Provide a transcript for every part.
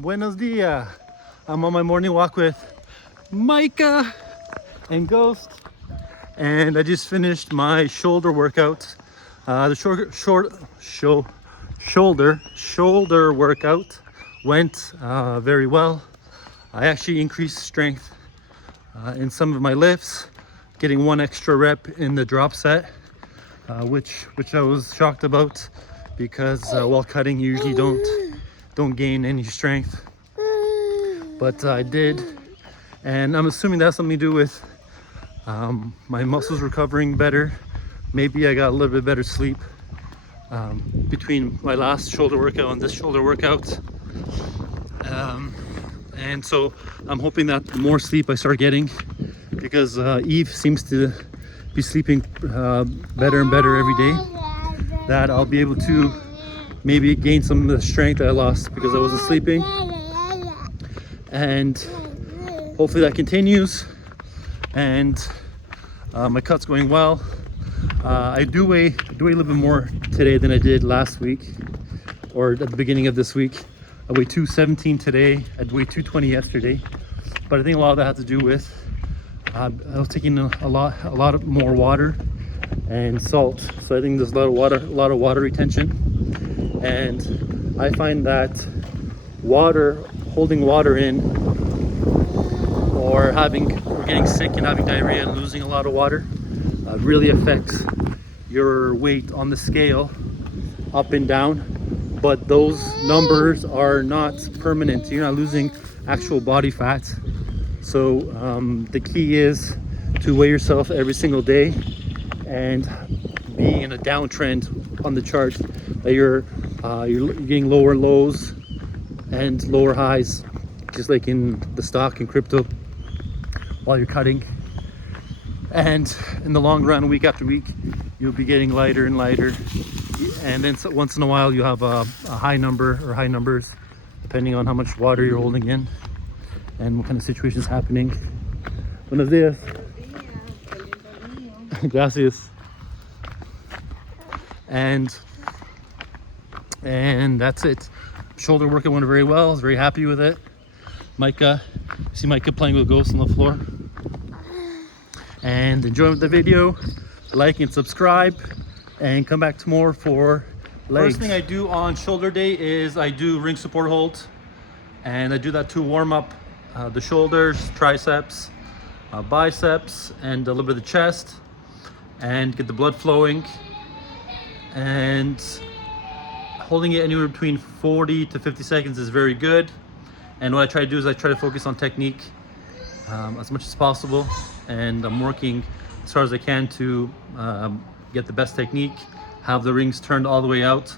Buenos dias. I'm on my morning walk with Micah and Ghost, and I just finished my shoulder workout. The shoulder workout went very well. I actually increased strength in some of my lifts, getting one extra rep in the drop set, which I was shocked about because while cutting you usually don't gain any strength, but I did, and I'm assuming that's something to do with my muscles recovering better. Maybe I got a little bit better sleep between my last shoulder workout and this shoulder workout, and so I'm hoping that the more sleep I start getting, because Eve seems to be sleeping better and better every day, that I'll be able to maybe gain some of the strength that I lost because I wasn't sleeping, and hopefully that continues. And my cut's going well. I do weigh a little bit more today than I did last week, or at the beginning of this week. I weighed 217 today. I weighed 220 yesterday, but I think a lot of that had to do with I was taking a lot more water and salt. So I think there's a lot of water retention, and I find that holding water in, or getting sick and having diarrhea and losing a lot of water, really affects your weight on the scale up and down. But those numbers are not permanent. You're not losing actual body fat. So the key is to weigh yourself every single day and be in a downtrend on the chart, that you're getting lower lows and lower highs, just like in the stock and crypto, while you're cutting. And in the long run, week after week, you'll be getting lighter and lighter, and then once in a while you have a high number or high numbers, depending on how much water you're holding in and what kind of situation is happening. Buenos dias. Gracias. And that's it. Shoulder workout went very well. I was very happy with it. Micah, see Micah playing with Ghost on the floor. And enjoy the video, like and subscribe, and come back to more for legs. First thing I do on shoulder day is I do ring support hold, and I do that to warm up the shoulders, triceps, biceps, and a little bit of the chest, and get the blood flowing. And holding it anywhere between 40 to 50 seconds is very good. And what I try to do is I try to focus on technique as much as possible, and I'm working as hard as I can to get the best technique, have the rings turned all the way out,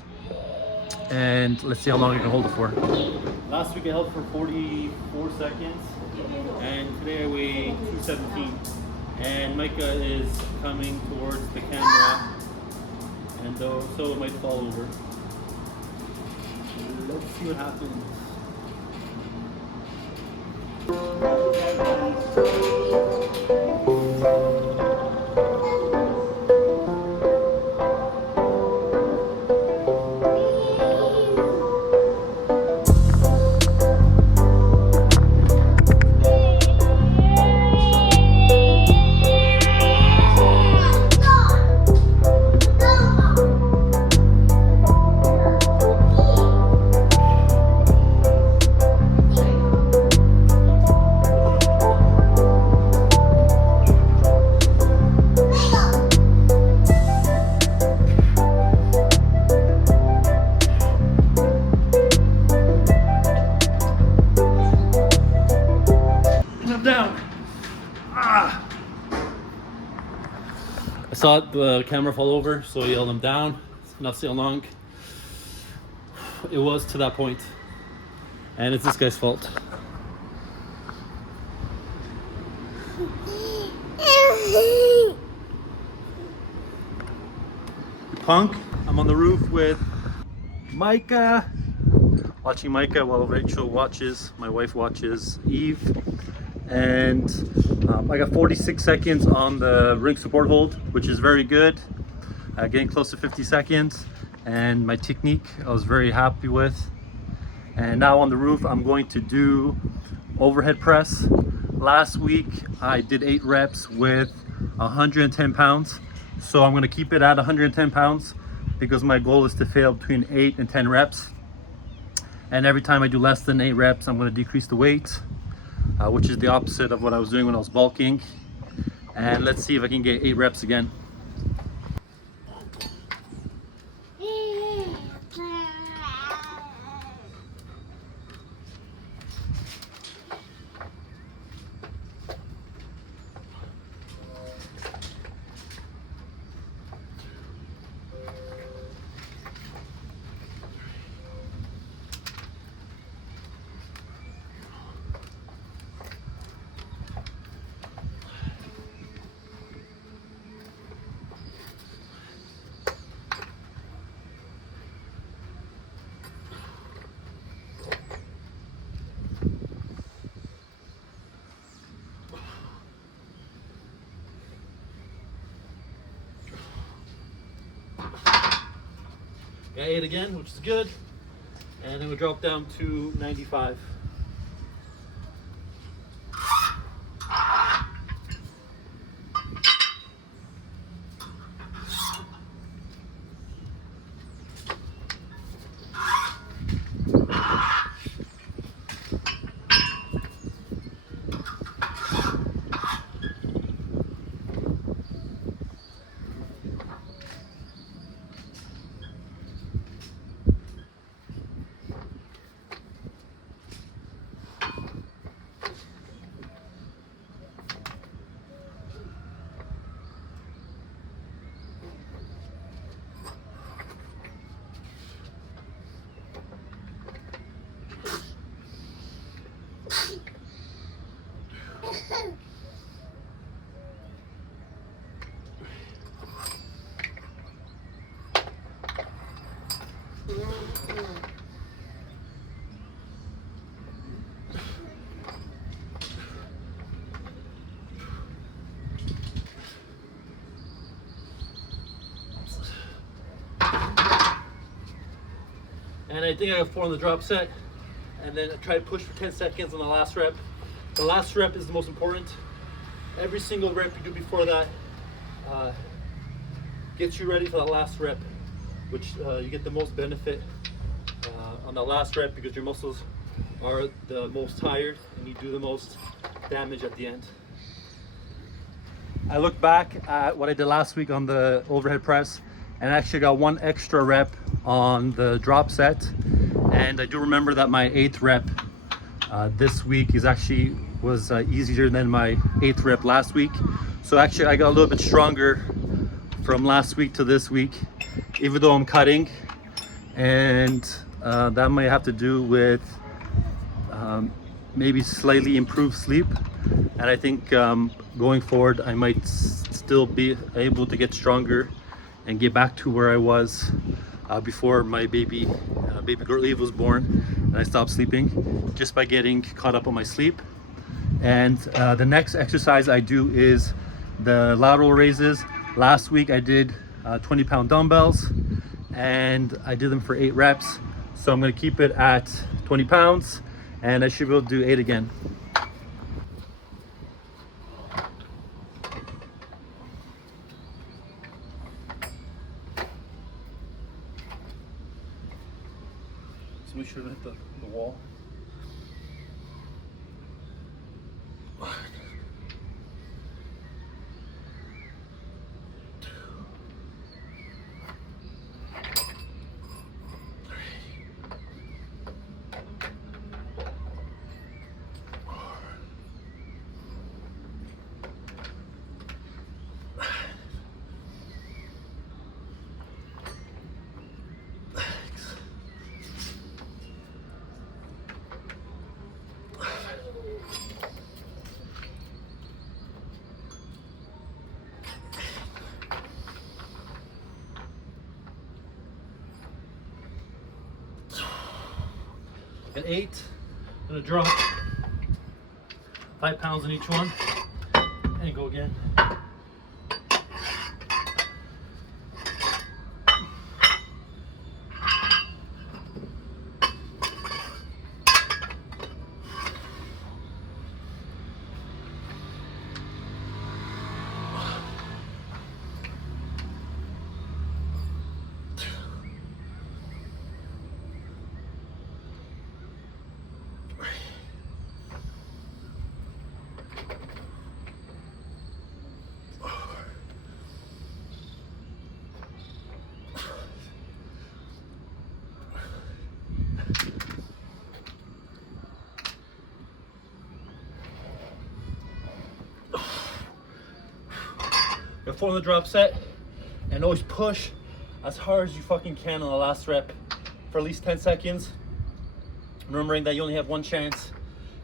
and let's see how long I can hold it for. Last week I held for 44 seconds, and today I weigh 217. And Micah is coming towards the camera, and so it might fall over. Let's see what happens. I saw the camera fall over, so I yelled him down. Not see how long it was to that point, and it's this guy's fault. Punk. I'm on the roof with Micah, watching Micah while Rachel watches, my wife watches Eve. And I got 46 seconds on the ring support hold, which is very good. Getting close to 50 seconds. And my technique I was very happy with. And now on the roof, I'm going to do overhead press. Last week, I did 8 reps with 110 pounds. So I'm gonna keep it at 110 pounds because my goal is to fail between 8 and 10 reps. And every time I do less than 8 reps, I'm gonna decrease the weight, which is the opposite of what I was doing when I was bulking. And let's see if I can get 8 reps again. Got 8 again, which is good. And then we drop down to 95. And I think I got 4 on the drop set. And then I try to push for 10 seconds on the last rep. The last rep is the most important. Every single rep you do before that gets you ready for that last rep, which you get the most benefit on the last rep because your muscles are the most tired and you do the most damage at the end. I look back at what I did last week on the overhead press and actually got 1 extra rep on the drop set. And I do remember that my 8th rep this week was easier than my 8th rep last week. So actually I got a little bit stronger from last week to this week, even though I'm cutting. And that might have to do with maybe slightly improved sleep. And I think going forward, I might still be able to get stronger and get back to where I was before my baby girl Eve was born and I stopped sleeping, just by getting caught up on my sleep. And the next exercise I do is the lateral raises. Last week I did 20-pound dumbbells and I did them for 8 reps. So I'm going to keep it at 20 pounds and I should be able to do 8 again. So make sure to hit the wall. At 8, I'm gonna drop 5 pounds in each one and go again. Got 4 on the drop set, and always push as hard as you fucking can on the last rep for at least 10 seconds. Remembering that you only have one chance,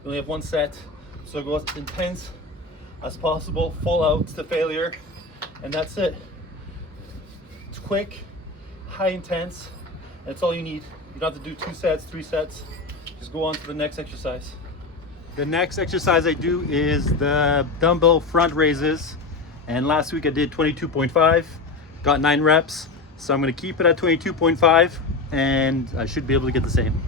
you only have one set, so go as intense as possible, full out to failure, and that's it. It's quick, high intense, and that's all you need. You don't have to do 2 sets, 3 sets. Just go on to the next exercise. The next exercise I do is the dumbbell front raises, and last week I did 22.5, got 9 reps, so I'm going to keep it at 22.5, and I should be able to get the same.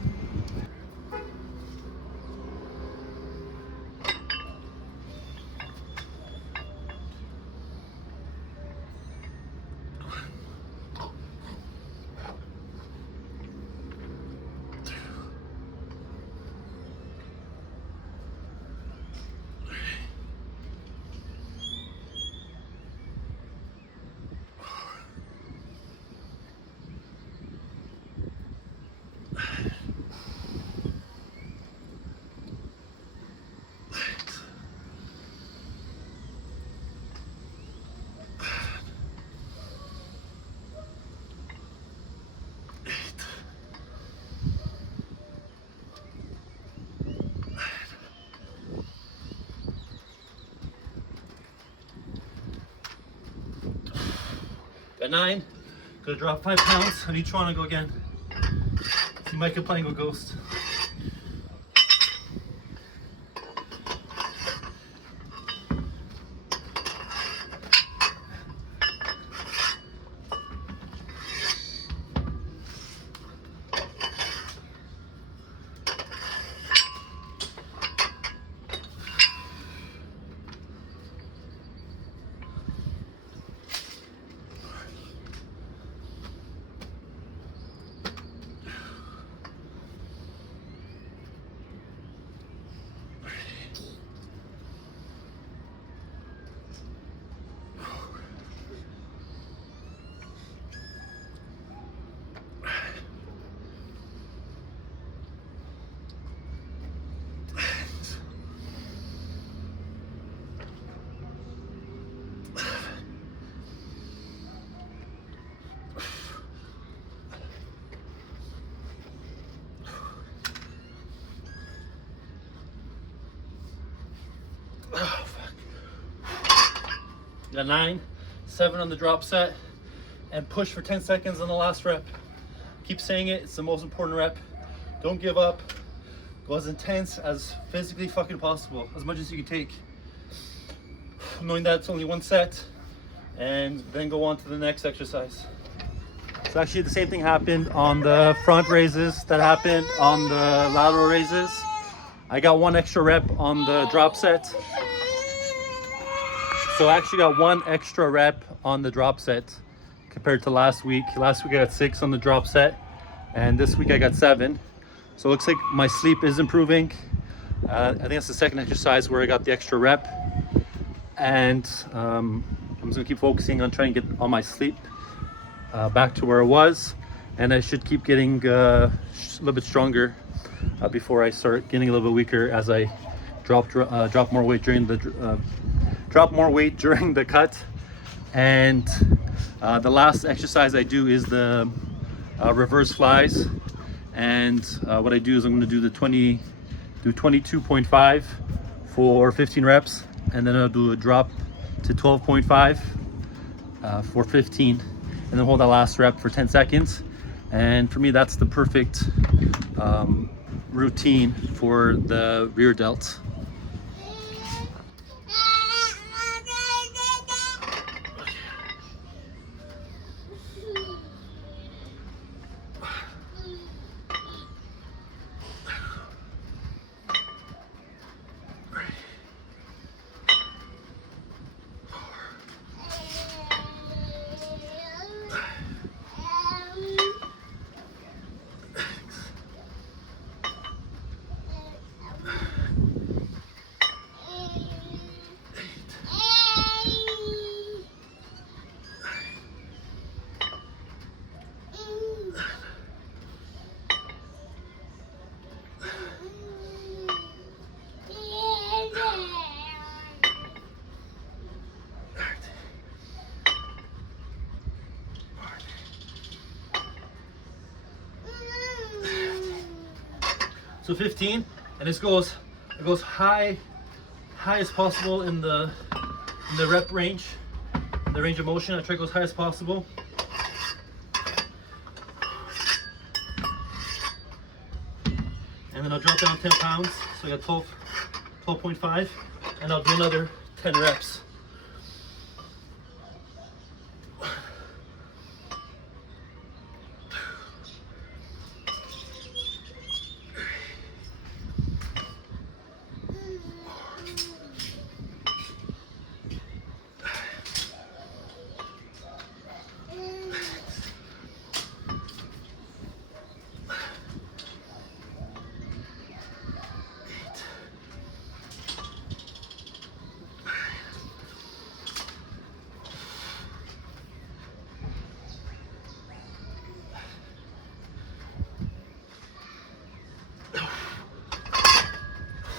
Got 9. Gonna drop 5 pounds on each one and go again. See Michael playing with Ghost. Oh, fuck. Got 9, 7 on the drop set, and push for 10 seconds on the last rep. Keep saying it, it's the most important rep. Don't give up. Go as intense as physically fucking possible, as much as you can take. Knowing that it's only 1 set, and then go on to the next exercise. So actually the same thing happened on the front raises that happened on the lateral raises. I got 1 extra rep on the drop set. So I actually got 1 extra rep on the drop set compared to last week. Last week I got 6 on the drop set, and this week I got 7. So it looks like my sleep is improving. I think that's the second exercise where I got the extra rep. And I'm just gonna keep focusing on trying to get all my sleep back to where it was. And I should keep getting a little bit stronger before I start getting a little bit weaker as I drop more weight during the cut. And the last exercise I do is the reverse flies. And what I do is I'm going to do 22.5 for 15 reps, and then I'll do a drop to 12.5 for 15, and then hold that last rep for 10 seconds. And for me, that's the perfect routine for the rear delt. So 15, and it goes high as possible in the rep range, the range of motion. I try to go as high as possible. And then I'll drop down 10 pounds, so I got 12.5, and I'll do another 10 reps.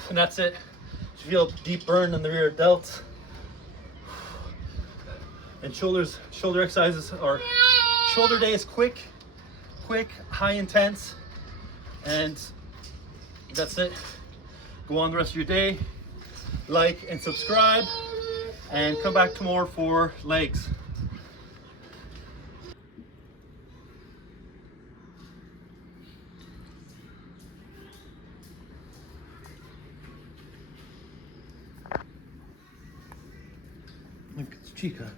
And that's it. You feel deep burn in the rear delts. And shoulder exercises are, shoulder day is quick, high intense, and that's it. Go on the rest of your day, like and subscribe, and come back tomorrow for legs. Look, it's Chica.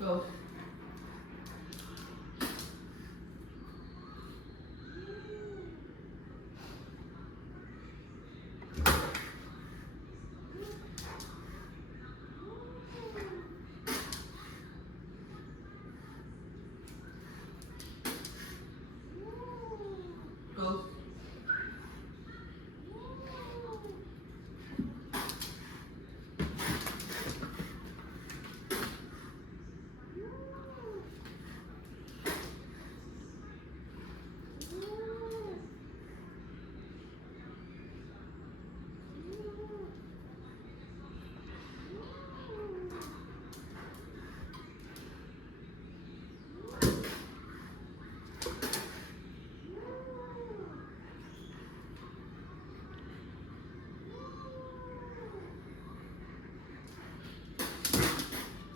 Go. Go.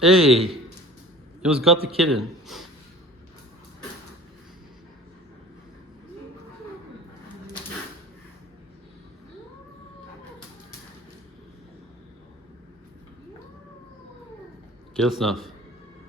Hey, it was got the kitten. Get a snuff.